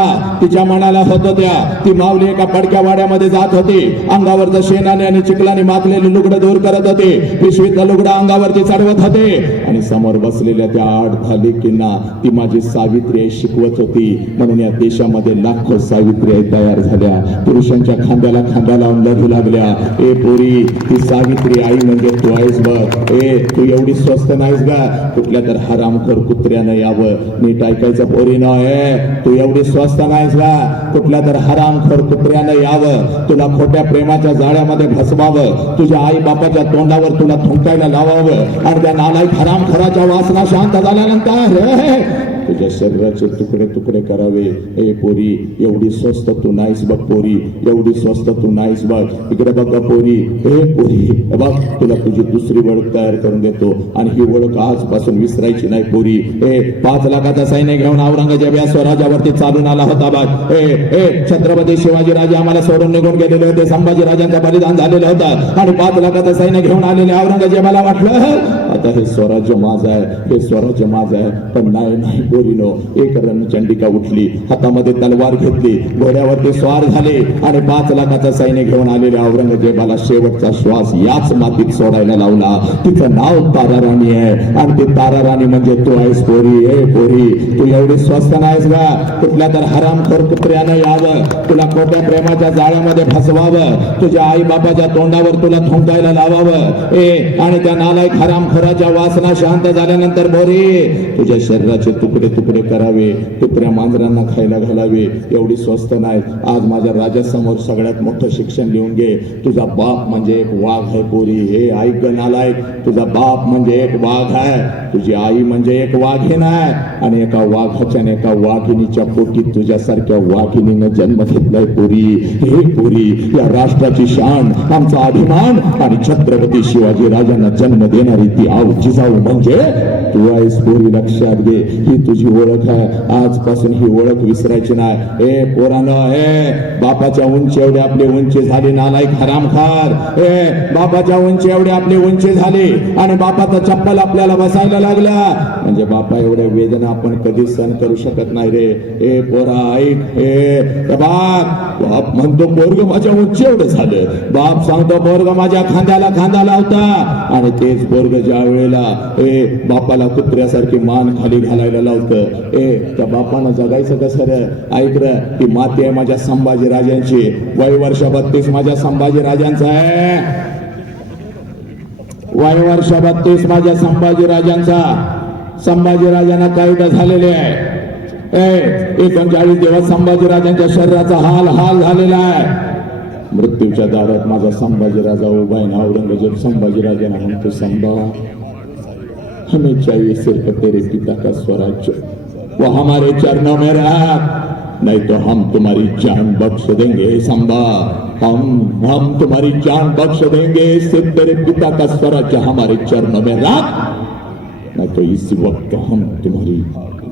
तिच्या मनाला होत होत्या ती माऊली एका पडक्या वाड्यामध्ये जात होती. अंगावरचं शेणाने आणि चिखलाने माखलेले लुगडं दूर करत होते. पिशवीतलं लुगडं अंगावरती चढवत होते. आणि समोर बसलेल्या त्या आठ लेकींना ती माझी सावित्री आई शिकवत होती. म्हणून या देशामध्ये लाखो सावित्री आई तयार झाल्या. पुरुषांच्या खांद्याला खांदा लावून लढू लागल्या. ए पोरी ती सावित्री आई म्हणजे तू आहेस बघ. ए तू एवढी स्वस्त नाहीस का कुठल्या तर हरामखोर कुत्र्यानं यावं. नीट ऐकायचं पोरी नये तू एवढी स्वस्त नाहीस का कुठल्या तर हरामखोर कुत्र्यानं यावं. तुला खोट्या प्रेमाच्या जाळ्यामध्ये फसवावं. तुझ्या आई बापाच्या तोंडावर तुला थुंकायला लावावं. आणि त्या नालायक हरामखोराच्या वासना शांत झाल्यानंतर तुझ्या शरीराचे तुकडे तुकडे करावे. ए पोरी एवढी स्वस्त तू नाहीस बघ पोरी एवढी स्वस्त तू नाहीस बघ. इकडे बघ पोरी. ए पोरी बघ तुला तुझी दुसरी ओळख तयार करून देतो. आणि ही ओळख आजपासून विसरायची नाही पोरी. ए पाच लाखाचा सैन्य घेऊन औरंगजेब या स्वराज्यावरती चालून आला होता बाग ए ए छत्रपती शिवाजी राजे आम्हाला सोडून निघून गेलेले होते. संभाजी राजांचा बलिदान झालेलं होतं. आणि पाच लाखाचा सैन्य घेऊन आलेले औरंगजेबाला वाटलं आता हे स्वराज्य माझं आहे. हे स्वराज्य माझं आहे. पण नाही नाही बोलिनो एक रणचंडिका उठली. हातामध्ये तलवार घेतली. घोड्यावरती स्वार झाले आणि पाच लाखाचा सैन्य घेऊन आलेल्या औरंगजेबाला शेवटचा श्वास याच मातीत सोडायला लावला. तिचं नाव तारा राणी आहे. आणि ती तारा राणी म्हणजे तू आहेस पोरी. ए पोरी तू एवढी स्वस्त नाहीस का कुठल्या तर हरामखोर कुत्र्यानं यावं. तुला खोट्या प्रेमाच्या जाळ्यामध्ये फसवावं. तुझ्या आई बापाच्या तोंडावर तुला थुंकायला लावावं. ए आणि त्या नालायक हरामखोराच्या वासना शांत झाल्यानंतर बोरी तुझ्या शरीराचे तुकडे तुकडे करावे कुत्र्या मांजरांना खायला घालावे. एवढी स्वस्त नाही. आज माझ्या राजासमोर सगळ्यात मोठं शिक्षण लिहून घे. तुझा बाप म्हणजे एक वाघ आहे पोरी. हे ऐक ग तुझा बाप म्हणजे एक वाघ आहे. तुझी आई म्हणजे एक वाघीण आहे. आणि एका वाघाच्या आणि एका वाघिणीच्या पोटीत तुझ्यासारख्या वाघिणीनं जन्म घेतलाय पोरी. हे पोरी या राष्ट्राची शान आमचा अभिमान आणि छत्रपती शिवाजी राजांना जन्म देणारी ती आव जिजाऊ म्हणजे तू पोरी लक्षात घे. ही तुझी ओळख आहे. आजपासून ही ओळख विसरायची नाही. ए पोरानं ए बापाच्या उंची एवढे आपली उंची झाली नालायक हरामखार ए बापाच्या उंची एवढे आपले उंची झाले आणि बापाचा चप्पल आपल्याला बसायला लागला. म्हणजे बापा एवढ्या वेदना आपण कधीच सहन करू शकत नाही रे. ए पोरा ऐक ए बाप बाप म्हणतो पोरग माझ्या उंची एवढं झालं. बाप सांगतो पोरग माझ्या खांद्याला खांदा लावता. आणि तेच पोरग ज्या वेळेला ए बापाला कुत्र्यासारखी मान खाली घालायला लावतं. ए त्या बापानं जगायचं कसं रे? ऐक रे ती माती आहे माझ्या संभाजी राजांची. वय वर्ष बत्तीस माझ्या संभाजी राजांचा आहे. वय वर्ष बत्तीस माझ्या संभाजी राजांचा. संभाजी राजांना कायदा झालेले आहे. एकोणचाळीस दिवस संभाजी राजांच्या शरीराचा हाल हाल झालेला आहे. मृत्यूच्या दारात माझा संभाजी राजा उभा आहे ना औरंगजेब संभाजी राजा म्हणतो संभा हमें चाहिए सिर्फ़ तेरे पिता का स्वराज्य। वो हमारे चरणों में रहा। नहीं तो हम तुम्हारी जान बख्श देंगे, संभा। हम हम तुम्हारी जान बख्श देंगे, सिर्फ़ तेरे पिता का स्वराज्य हमारे चरणों में रख नहीं तो इस वक्त हम तुम्हारी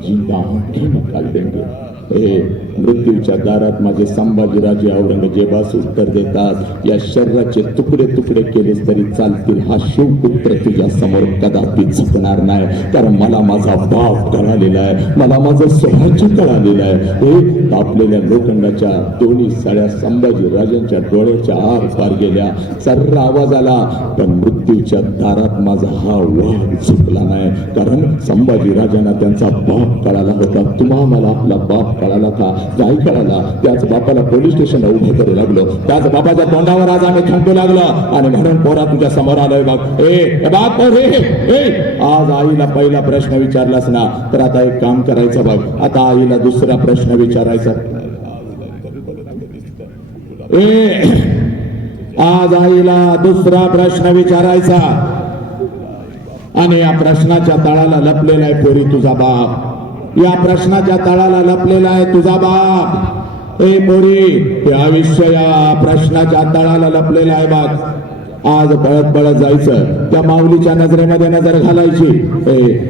ज़िंदा आँखें निकाल देंगे। हे मृत्यूच्या दारात माझे संभाजीराजे औरंगजेबास उत्तर देतात या शरीराचे तुकडे तुकडे केलेस तरी चालतील हा शिवपुत्र तुझ्या समोर कदापि झुकणार नाही. कारण मला माझा बाप कळालेला आहे मला माझं स्वराज्य कळालेलं आहे. हे तापलेल्या लोखंडाच्या दोन्ही साड्या संभाजीराजांच्या डोळ्याच्या आर पार गेल्या. सर्र आवाज आला पण मृत्यूच्या दारात माझा हा वाघ झुकला नाही. कारण संभाजीराजांना त्यांचा बाप कळाला होता. तुम्हा मला आपला बाप कळाला का? काही कळाला. त्याच बापाला पोलीस स्टेशनला उभे करू लागलो. त्याच बापाच्या तोंडावर आज आम्ही थंकू लागलो. आणि म्हणून पोरा तुझ्या समोर आलोय बघ. ए बाप रे ए ए. आज आईला पहिला प्रश्न विचारलास ना तर आता एक काम करायचं बघ. आता आईला दुसरा प्रश्न विचारायचा. ए आज आईला दुसरा प्रश्न विचारायचा. आणि या प्रश्नाच्या तळाला लपलेला आहे पोरी तुझा बाप. या प्रश्नाच्या तळाला लपलेला आहे तुझा बाप. ए पोरी हे आयुष्य या प्रश्नाच्या तळाला लपलेला आहे बाप. आज पळत पळत जायचं. त्या माऊलीच्या नजरेमध्ये नजर घालायची.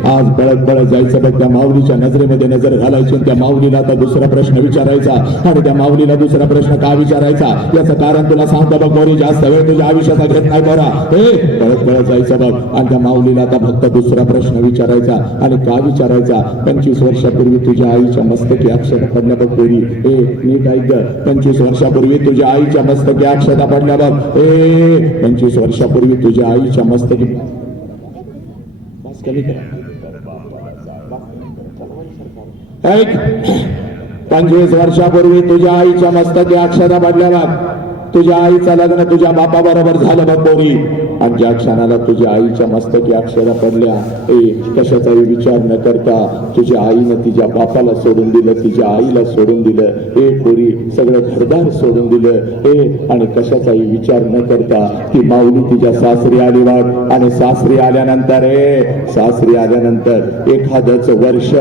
आज पळत पळत जायचं बघ त्या माऊलीच्या नजरेमध्ये नजर घालायची त्या माऊलीला आता दुसरा प्रश्न विचारायचा. आणि त्या माऊलीला दुसरा प्रश्न का विचारायचा? याचं कारण तुला सांगतो बघ गोरी जास्त वेळ तुझ्या आयुष्याचा घेत नाही बरा. हे पळत पळत जायचं बघ. आणि त्या माऊलीला आता फक्त दुसरा प्रश्न विचारायचा. आणि का विचारायचा? पंचवीस वर्षापूर्वी तुझ्या आईच्या मस्तकी अक्षर पडल्या बघ गोरी ए नीट ऐक पंचवीस वर्षापूर्वी तुझ्या आईच्या मस्तकी अक्षता पडल्या बघ. ए पंचवीस वर्षापूर्वी तुझ्या आईच्या मस्तकी ऐक. पंचवीस वर्षापूर्वी तुझ्या आईच्या मस्तकी अक्षता पडल्या बघ तुझ्या आईचं लग्न तुझ्या बापा बरोबर झालं बघ आणि ज्या क्षणाला तुझ्या आईच्या मस्तकी अक्षरा पडल्या ए कशाचाही विचार न करता तुझ्या आईनं तिच्या बापाला सोडून दिलं तिच्या आईला सोडून दिलं ए पोरी सगळं घरदार सोडून दिलं ए आणि कशाचाही विचार न करता ती माऊली तिच्या सासरी आली वाट. आणि सासरी आल्यानंतर ए सासरी आल्यानंतर एखादच वर्ष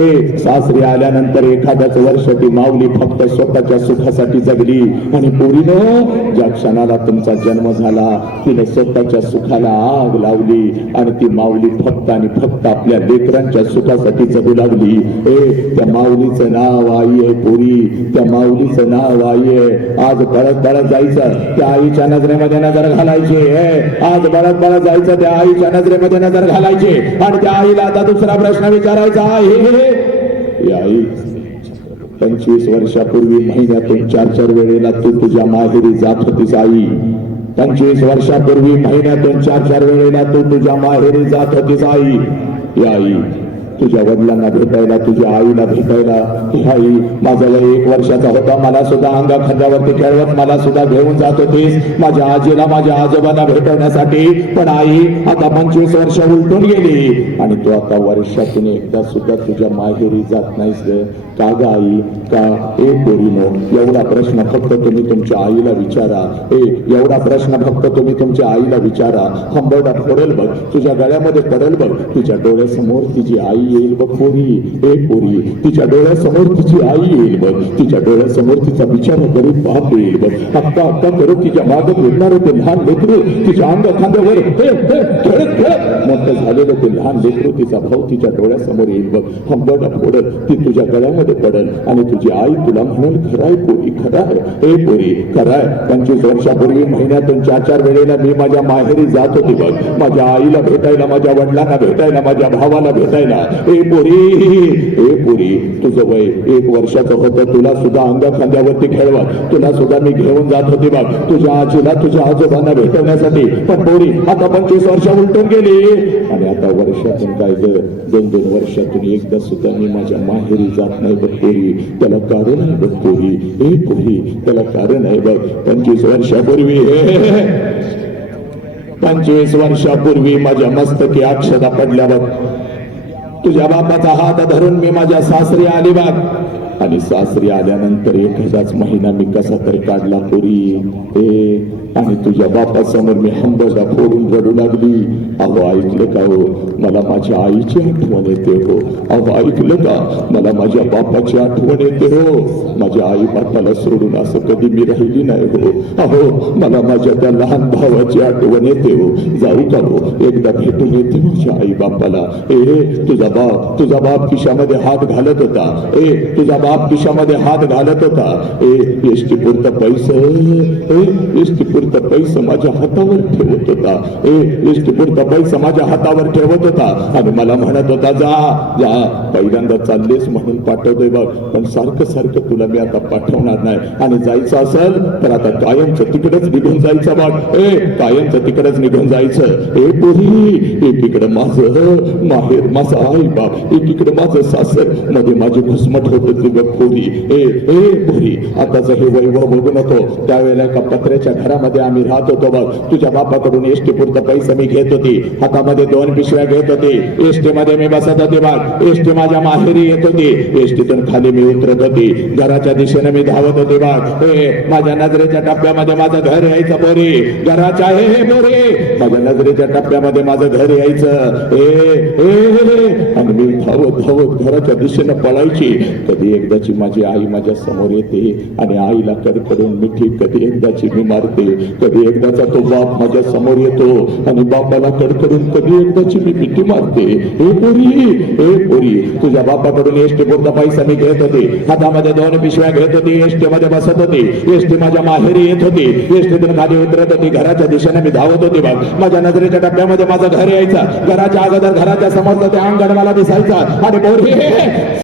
ए सासरी आल्यानंतर एखादच वर्ष ती माऊली फक्त स्वतःच्या सुखासाठी जगली. आणि पोरीनं ज्या क्षणाला तुमचा जन्म झाला तिने स्वतःच्या सुखाला आग लावली आणि ती माऊली फक्त आणि फक्त आपल्या लेकरांच्या सुखासाठी जगू लागली. ए त्या माऊलीचं नाव आई आहे पोरी. त्या माऊलीचं नाव आई आहे. आज बळत बळत जायचं त्या आईच्या नजरेमध्ये नजर घालायचे. आज बळत बळत जायचं त्या आईच्या नजरेमध्ये नजर घालायचे. आणि त्या आईला आता दुसरा प्रश्न विचारायचा आहे. आई पंचवीस वर्षापूर्वी महिन्यातून चार चार वेळेला तू तुझ्या माहेरी जात होतीस आई पंचवीस वर्षापूर्वी महिन्यातून चार चार वेळेला तू तुझ्या माहेरी जात होतीस आई या आई तुझ्या वडिलांना भेटायला तुझ्या आईला भेटायला आई माझा वय एक वर्षाचा होता मला सुद्धा अंगा खांद्यावरती खेळवत मला सुद्धा घेऊन जात होतीस माझ्या आजीला माझ्या आजोबांना भेटवण्यासाठी. पण आई आता पंचवीस वर्ष उलटून गेली. आणि तू आता वर्षातून एकदा सुद्धा तुझ्या माहेरी जात नाहीस काग आई का? ए पोरीनो एवढा प्रश्न फक्त तुम्ही तुमच्या आईला विचारा. ए एवढा प्रश्न फक्त तुम्ही तुमच्या आईला विचारा. हंबरडा पडेल बघ तुझ्या गळ्यामध्ये पडेल बघ. तिच्या डोळ्यासमोर तिची आई येईल बघ पोरी. ए पोरी तिच्या डोळ्यासमोर तिची आई येईल बघ. तिच्या डोळ्यासमोर तिचा विचार करून बाप येईल बघ. हक्का हक्का करू तिच्या मागं फिरणार ते लहान लेकरू तिच्या अंग खांद्यावर खेळत खेळत मोठं झालेलं ते लहान लेकरू तिचा भाऊ तिच्या डोळ्यासमोर येईल बघ. हंबरडा फोडल ती तुझ्या गळ्यामध्ये पडल आणि तुझी आई तुला म्हणेल खराय पोरी खराय. हे पोरी खराय. पंचवीस वर्षापूर्वी महिन्यातून चार चार वेळेला मी माझ्या माहेरी जात होती बघ. माझ्या आईला भेटायला माझ्या वडिलांना भेटायला माझ्या भावाला भेटायला. ए पोरी ए पोरी तुझं वय एक वर्षाचं होतं. तुला सुद्धा अंग खांद्यावरती खेळवत. तुला सुद्धा मी घेऊन जात होती बघ. तुझ्या आजीला तुझ्या आजोबांना भेटवण्यासाठी. पण पोरी आता पंचवीस वर्ष उलटून गेली. आता वर्षातून काय ग? दोन दोन वर्षातून एकदा सुद्धा मी माझ्या माहेरी जात नाही बघ पोरी. त्याला कारण आहे बघ पोरी. हे पोरी त्याला कारण आहे बघ. पंचवीस वर्षापूर्वी. पंचवीस वर्षापूर्वी माझ्या मस्तकी अक्षता पडल्या बघ. तुझ्या बापाचा हात धरून मी माझ्या सासरी आली बघ. आणि सासरी आल्यानंतर एखादाच महिना मी कसा तरी काढला पुरी. ए आणि तुझ्या बापासमोर मी हंब फोडून रडू लागली अहो ऐकलं का हो मला माझ्या आईची आठवण येते हो अहो ऐकलं का मला माझ्या बापाची आठवण येते हो माझ्या आई बापाला सोडून असं कधी मी राहिली नाही हो अहो मला माझ्या त्या लहान भावाची आठवण येते हो जाऊ का हो एकदा भेटून येते माझ्या आई बापाला ए तुझा बाप तुझा बाप खिशामध्ये हात घालत होता ए तुझा बाप खिशामध्ये हात घालत होता ए एसटी पुरतं पैसे ए एसटी पुरतं पैसा माझ्या हातावर ठेवत होता. ए एसटी पुरतं पैसे माझ्या हातावर ठेवत होता. आणि मला म्हणत होता जा जा पहिल्यांदा चाललेस म्हणून पाठवतोय बघ. पण सारखं सारखं तुला मी आता पाठवणार नाही. आणि जायचं असेल तर आता कायमचं तिकडेच निघून जायचं बघ. ए कायमचं तिकडेच निघून जायचं. ए पोरी एकीकडं माझं माहेर माझं आई बाप एकीकडे माझं सासर. मध्ये माझी घुसमट होत होती बघ पोरी. ए ए पोरी आताच हे वैभव बघू नको. त्यावेळेला एका पत्र्याच्या घरामध्ये आम्ही राहत होतो बघ तुझ्या बापाकडून एसटी पुरतं पैसे मी घेत होती. हातामध्ये दोन पिशव्या घेत होती. एसटी मध्ये मी बसत होते बघ एसटी माझ्या माहेरी येत होती. एसटीतून खाली मी उतरत होती. घराच्या दिशेने मी धावत होते बघ हे माझ्या नजरेच्या टप्प्यामध्ये माझं घर यायचं पोरी. घराच्या हे हे बोरे माझ्या नजरेच्या टप्प्यामध्ये माझं घर यायचं. हे. आणि मी धावत धावत घराच्या दिशेनं पळायची. कधी एकदाची माझी आई माझ्यासमोर येते आणि आईला कडकडून मिठी कधी एकदाची मी मारते. कधी एकदाचा तो बाप माझ्यासमोर येतो आणि बापाला कडकडून कधी एकदाची मी मिठी मारते. हे पोरी हे पोरी तुझ्या बापाकडून एसटी पुरता पैसा मी घेत होते. हातामध्ये दोन पिशव्या घेत होती एसटी मध्ये बसत होती. एसटी माझ्या माहेरी येत होती. एसटीतून खाली उतरत होती. घराच्या दिशेने मी धावत होती बघ माझ्या नजरेच्या टप्प्यामध्ये माझं घर यायचं. घराच्या अगोदर घराच्या समोरचं ते अंगण मला दिसायचं. आणि पोरी